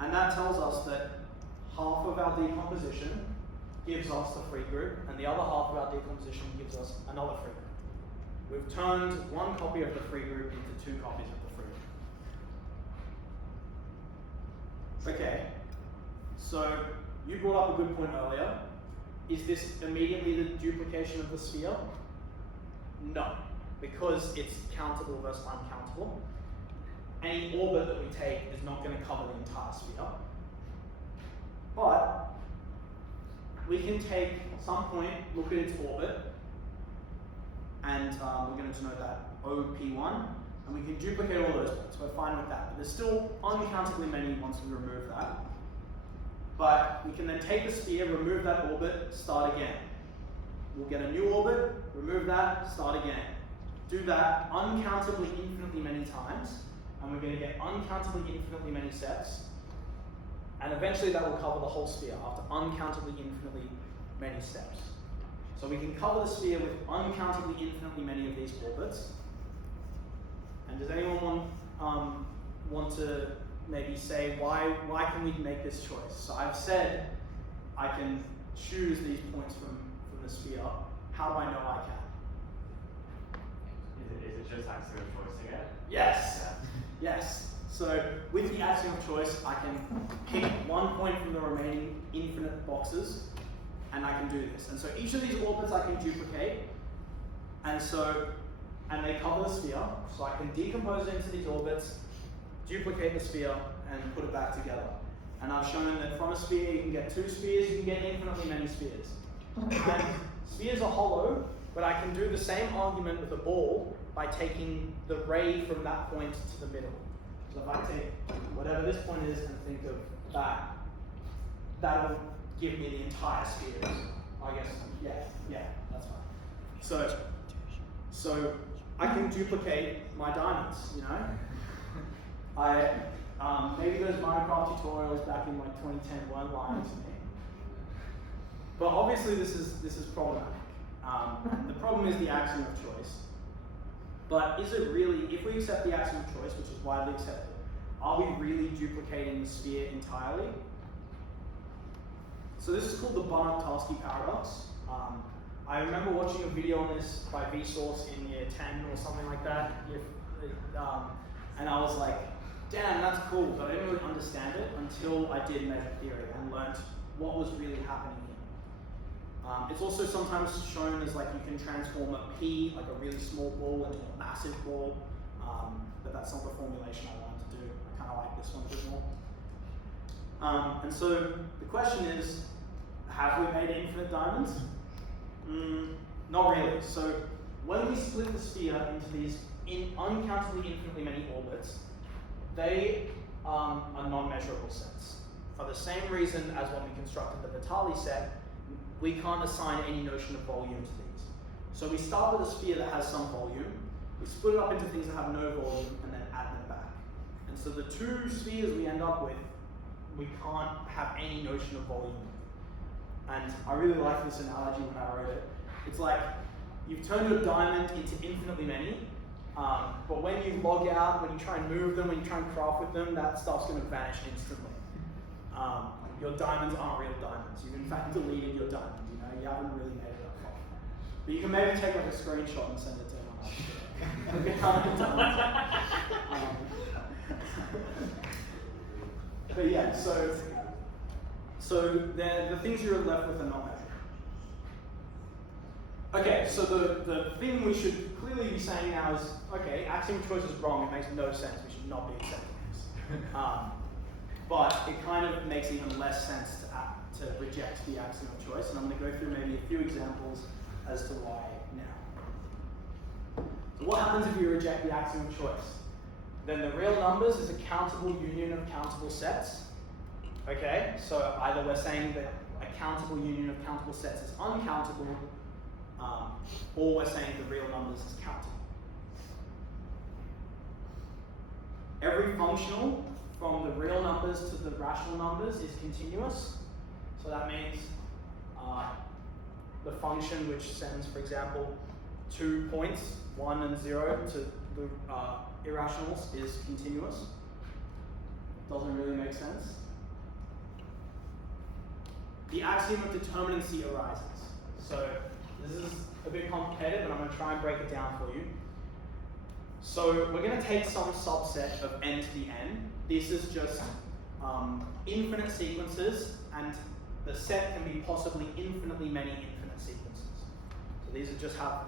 And that tells us that half of our decomposition gives us the free group, and the other half of our decomposition gives us another free group. We've turned one copy of the free group into two copies of the free group. Okay, so you brought up a good point earlier. Is this immediately the duplication of the sphere? No, because it's countable versus uncountable. Any orbit that we take is not going to cover the entire sphere. But we can take some point, look at its orbit, and we're going to denote that OP1, and we can duplicate all those points. We're fine with that. But there's still uncountably many once we remove that. But we can then take the sphere, remove that orbit, start again. We'll get a new orbit, remove that, start again. Do that uncountably infinitely many times, and we're going to get uncountably infinitely many sets. And eventually that will cover the whole sphere after uncountably infinitely many steps. So we can cover the sphere with uncountably infinitely many of these orbits. And does anyone want to maybe say why can we make this choice? So I've said I can choose these points from the sphere. How do I know I can? Is it just axiom of choice again? Yes. Yes. So with the axiom of choice, I can pick one point from the remaining infinite boxes, and I can do this. And so each of these orbits I can duplicate, and they cover the sphere. So I can decompose it into these orbits, duplicate the sphere, and put it back together. And I've shown that from a sphere you can get two spheres, you can get infinitely many spheres. And spheres are hollow, but I can do the same argument with a ball by taking the ray from that point to the middle. So if I take whatever this point is and think of that, that'll give me the entire sphere. I guess, yeah, that's fine. So I can duplicate my diamonds, you know? Maybe those Minecraft tutorials back in like 2010 weren't lying to me. But obviously this is problematic. The problem is the axiom of choice. But is it really, if we accept the axiom of choice, which is widely accepted, are we really duplicating the sphere entirely? So this is called the Banach-Tarski paradox. I remember watching a video on this by Vsauce in year 10 or something like that. And I was like, damn, that's cool, but I didn't really understand it until I did measure theory and learned what was really happening here. It's also sometimes shown as like you can transform a P, like a really small ball, into a massive ball, but that's not the formulation I wanted to do. I kind of like this one a bit more. And so the question is, have we made infinite diamonds? Not really. So when we split the sphere into these uncountably infinitely many orbits, they are non-measurable sets. For the same reason as when we constructed the Vitali set, we can't assign any notion of volume to these. So we start with a sphere that has some volume, we split it up into things that have no volume, and then add them back. And so the two spheres we end up with, we can't have any notion of volume. And I really like this analogy when I wrote it. It's like you've turned a diamond into infinitely many, but when you log out, when you try and move them, when you try and craft with them, that stuff's going to vanish instantly. Your diamonds aren't real diamonds. You've in fact deleted your diamond. You know, you haven't really made it that far. But you can maybe take like a screenshot and send it to anyone else. But yeah, so the things you're left with are not measurable. Okay, so the thing we should clearly be saying now is, okay, axiom of choice is wrong, it makes no sense, we should not be accepting this. But it kind of makes even less sense to reject the axiom of choice, and I'm going to go through maybe a few examples as to why now. So what happens if you reject the axiom of choice? Then the real numbers is a countable union of countable sets. Okay, so either we're saying that a countable union of countable sets is uncountable, or we're saying the real numbers is countable. Every functional from the real numbers to the rational numbers is continuous. So that means the function which sends, for example, 2 points, 1 and 0, to the irrationals is continuous. Doesn't really make sense. The axiom of determinacy arises. So this is a bit complicated, but I'm going to try and break it down for you. So we're going to take some subset of n to the n. This is just infinite sequences, and the set can be possibly infinitely many infinite sequences. So these are just have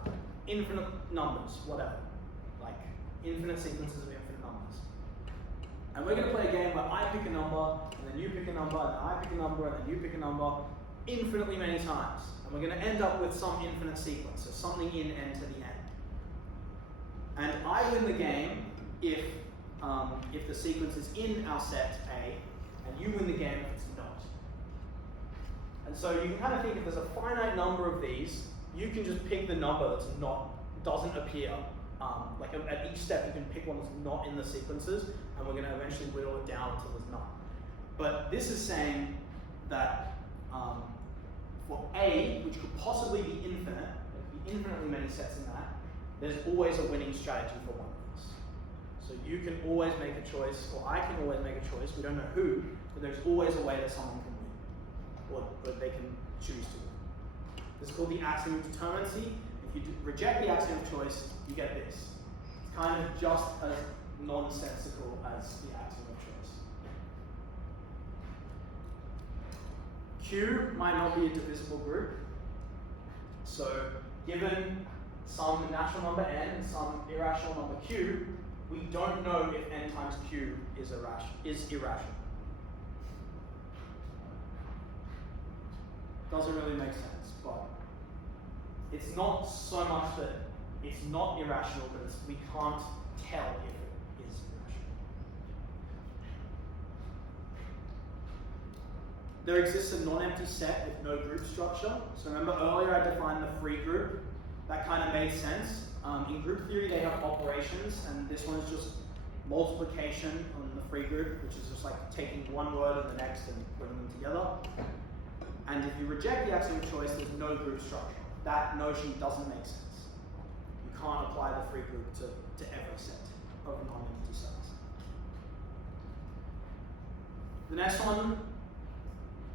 infinite numbers, whatever, like infinite sequences of infinite numbers. And we're going to play a game where I pick a number, and then you pick a number, and then I pick a number, and then you pick a number, infinitely many times. And we're going to end up with some infinite sequence, so something in n to the n. And I win the game if the sequence is in our set A, and you win the game if it's not. And so you can kind of think if there's a finite number of these, you can just pick the number that's doesn't appear. Like at each step, you can pick one that's not in the sequences, and we're going to eventually whittle it down until there's none. But this is saying that for A, which could possibly be infinite, there could be infinitely many sets in that, there's always a winning strategy for one of us. So you can always make a choice, or I can always make a choice, we don't know who, but there's always a way that someone can win, or they can choose to win. This is called the axiom of determinacy. If you reject the axiom of choice, you get this. It's kind of just as nonsensical as the axiom of choice. Q might not be a divisible group. So given some natural number n and some irrational number q, we don't know if n times q is irrational. Doesn't really make sense, but it's not so much that it's not irrational, but we can't tell if it is irrational. There exists a non-empty set with no group structure. So remember earlier I defined the free group. That kind of made sense. In group theory they have operations, and this one is just multiplication on the free group, which is just like taking one word and the next and putting them together. And if you reject the axiom of choice, there's no group structure. That notion doesn't make sense. You can't apply the free group to every set of non-empty sets. The next one,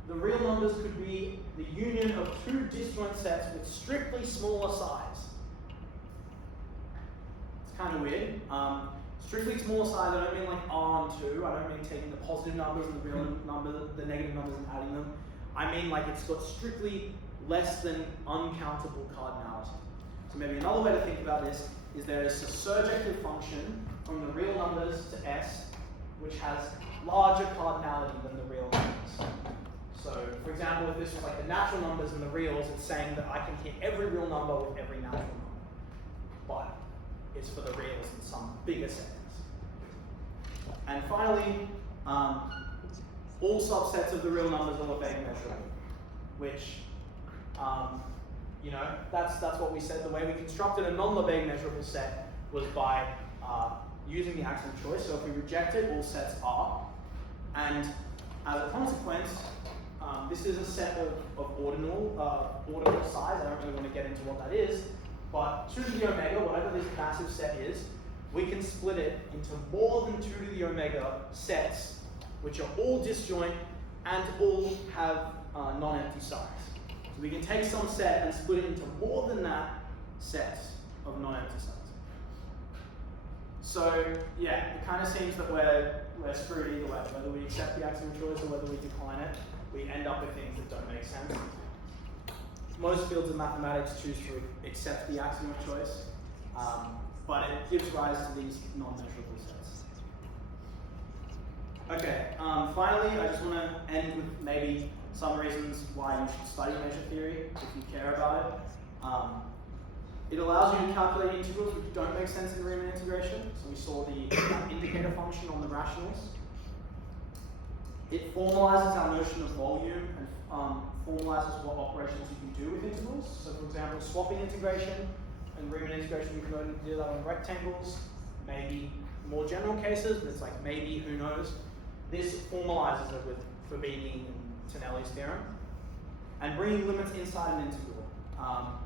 the real numbers could be the union of two disjoint sets with strictly smaller size. It's kind of weird. Strictly smaller size, I don't mean like R on 2. I don't mean taking the positive numbers and the real number, the negative numbers and adding them. I mean like it's got strictly less than uncountable cardinality. So maybe another way to think about this is there is a surjective function from the real numbers to S, which has larger cardinality than the real numbers. So, for example, if this was like the natural numbers and the reals, it's saying that I can hit every real number with every natural number. But it's for the reals in some bigger settings. And finally, all subsets of the real numbers are Lebesgue measurable, which, that's what we said. The way we constructed a non-Lebesgue measurable set was by using the axiom of choice. So if we reject it, all sets are. And as a consequence, this is a set of ordinal size. I don't really want to get into what that is, but 2 to the omega, whatever this massive set is, we can split it into more than 2 to the omega sets, which are all disjoint and all have non-empty size. So we can take some set and split it into more than that set of non-empty size. So yeah, it kind of seems that we're screwed either way. Whether we accept the axiom of choice or whether we decline it, we end up with things that don't make sense. Most fields of mathematics choose to accept the axiom of choice, but it gives rise to these non-measurable sets. Okay, finally, I just want to end with maybe some reasons why you should study measure theory if you care about it. It allows you to calculate integrals which don't make sense in Riemann integration. So we saw the indicator function on the rationals. It formalizes our notion of volume and formalizes what operations you can do with integrals. So for example, swapping integration and Riemann integration, you can only do that on rectangles. Maybe more general cases, but it's like maybe, who knows. This formalizes it with Fabini and Tonelli's theorem. And bringing limits inside an integral.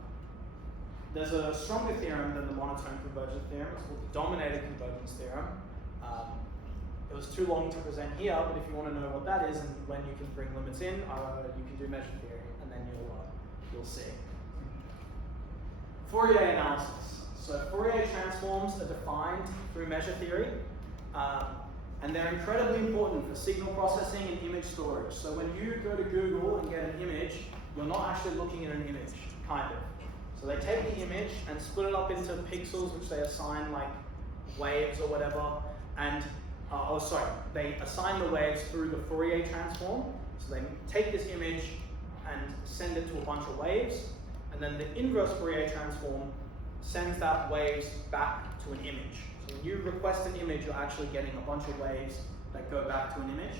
There's a stronger theorem than the monotone convergence theorem. It's called the dominated convergence theorem. It was too long to present here, but if you want to know what that is and when you can bring limits in, you can do measure theory, and then you'll see. Fourier analysis. So Fourier transforms are defined through measure theory, and they're incredibly important for signal processing and image storage. So when you go to Google and get an image, you're not actually looking at an image, kind of. So they take the image and split it up into pixels, which they assign like waves or whatever, and they assign the waves through the Fourier transform. So they take this image and send it to a bunch of waves, and then the inverse Fourier transform sends that waves back to an image. So when you request an image, you're actually getting a bunch of waves that go back to an image.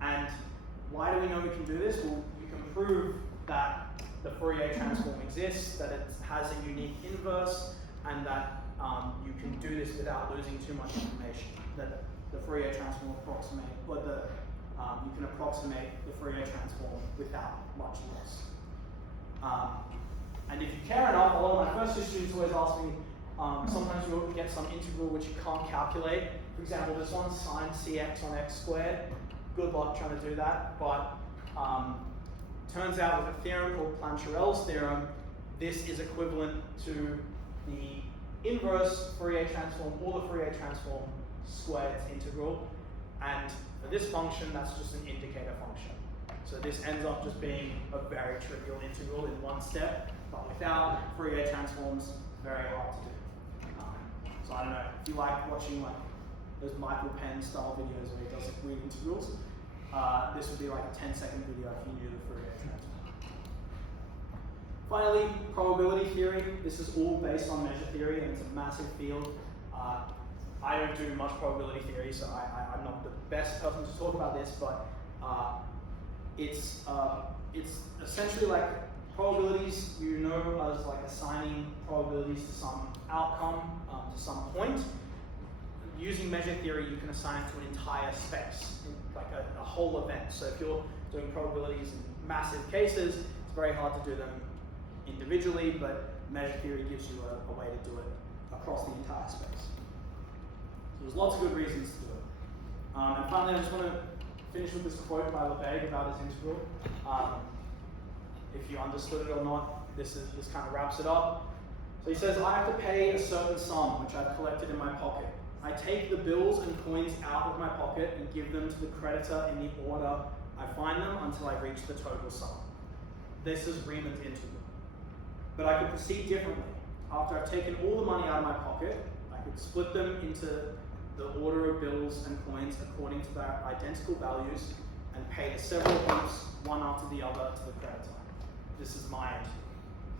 And why do we know we can do this? Well, you can prove that the Fourier transform exists, that it has a unique inverse, and that you can do this without losing too much information. That the Fourier transform you can approximate the Fourier transform without much loss. And if you care enough, a lot of my first year students always ask me, sometimes you'll get some integral which you can't calculate. For example, this one, sine cx on x squared. Good luck trying to do that, but turns out with a theorem called Plancherel's theorem, this is equivalent to the inverse Fourier transform or the Fourier transform squared integral. And for this function, that's just an indicator function. So this ends up just being a very trivial integral in one step, but without Fourier transforms, very hard to do. So I don't know, if you like watching like those Michael Penn style videos where he does like weird integrals, this would be like a 10-second video if you knew the Fourier transform. Finally, probability theory. This is all based on measure theory, and it's a massive field. I don't do much probability theory, so I'm not the best person to talk about this, but it's essentially like probabilities, you know, as like assigning probabilities to some outcome, to some point. Using measure theory, you can assign it to an entire space, like a whole event. So if you're doing probabilities in massive cases, it's very hard to do them individually, but measure theory gives you a way to do it across the entire space. So there's lots of good reasons to do it. And finally, I just want to finish with this quote by Lebesgue about his integral. If you understood it or not, this kind of wraps it up. So he says, I have to pay a certain sum, which I've collected in my pocket. I take the bills and coins out of my pocket and give them to the creditor in the order I find them until I reach the total sum. This is Riemann's integral. But I could proceed differently. After I've taken all the money out of my pocket, I could split them into the order of bills and coins according to their identical values and pay the several lumps, one after the other, to the creditor. This is my integral.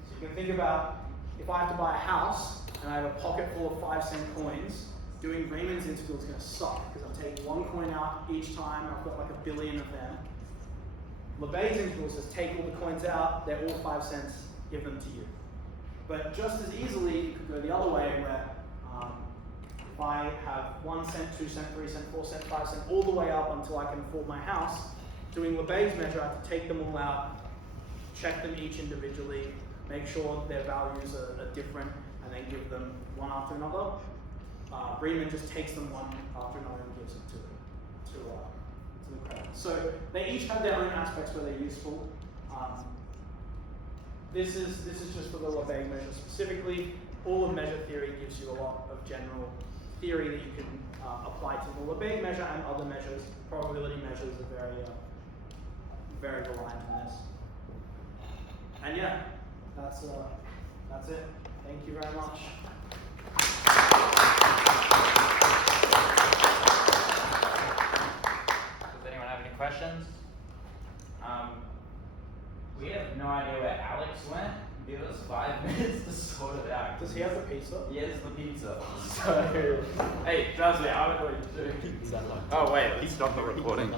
So you can think about, if I have to buy a house and I have a pocket full of 5-cent coins, doing Riemann's integral is going to suck because I'm taking one coin out each time. I've got like 1 billion of them. Lebesgue's integral says take all the coins out, they're all 5 cents, give them to you. But just as easily, you could go the other way where if I have 1 cent, 2 cent, 3 cent, 4 cent, 5 cent, all the way up until I can afford my house, doing Lebesgue's measure, I have to take them all out, check them each individually, make sure their values are different, and then give them one after another. Riemann just takes them one after another and gives it to the creditor. So they each have their own aspects where they're useful. This is just for the Lebesgue measure specifically. All of measure theory gives you a lot of general theory that you can apply to the Lebesgue measure and other measures. Probability measures are very reliant on this. And yeah, that's it. Thank you very much. Does anyone have any questions? We have no idea where Alex went. Give us 5 minutes to sort it out. Does he have the pizza? He has the pizza. So, hey, trust me, I don't know what he's doing. Is that like? Oh wait, he stopped the recording.